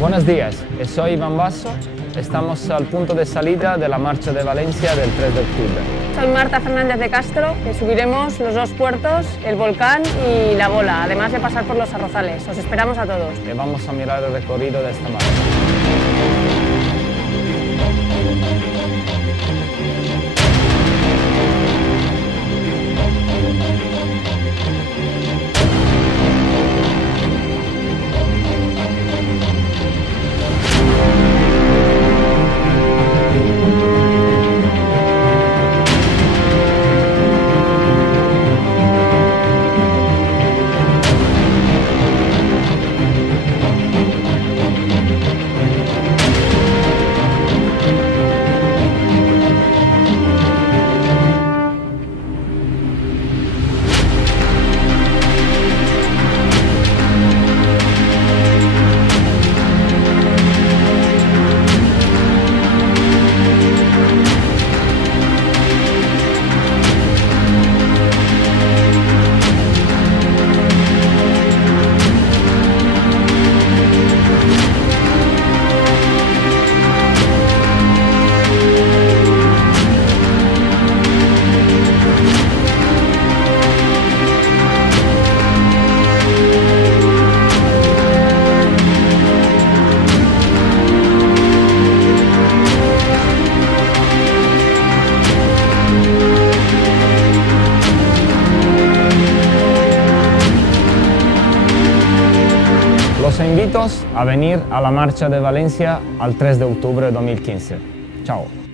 Buenos días, soy Iván Basso. Estamos al punto de salida de la marcha de Valencia del 3 de octubre. Soy Marta Fernández de Castro, que subiremos los dos puertos, el Volcán y la Bola, además de pasar por los Arrozales. Os esperamos a todos. Y vamos a mirar el recorrido de esta marcha. Los invito a venir a la marcha de Valencia al 3 de octubre de 2015. Chao.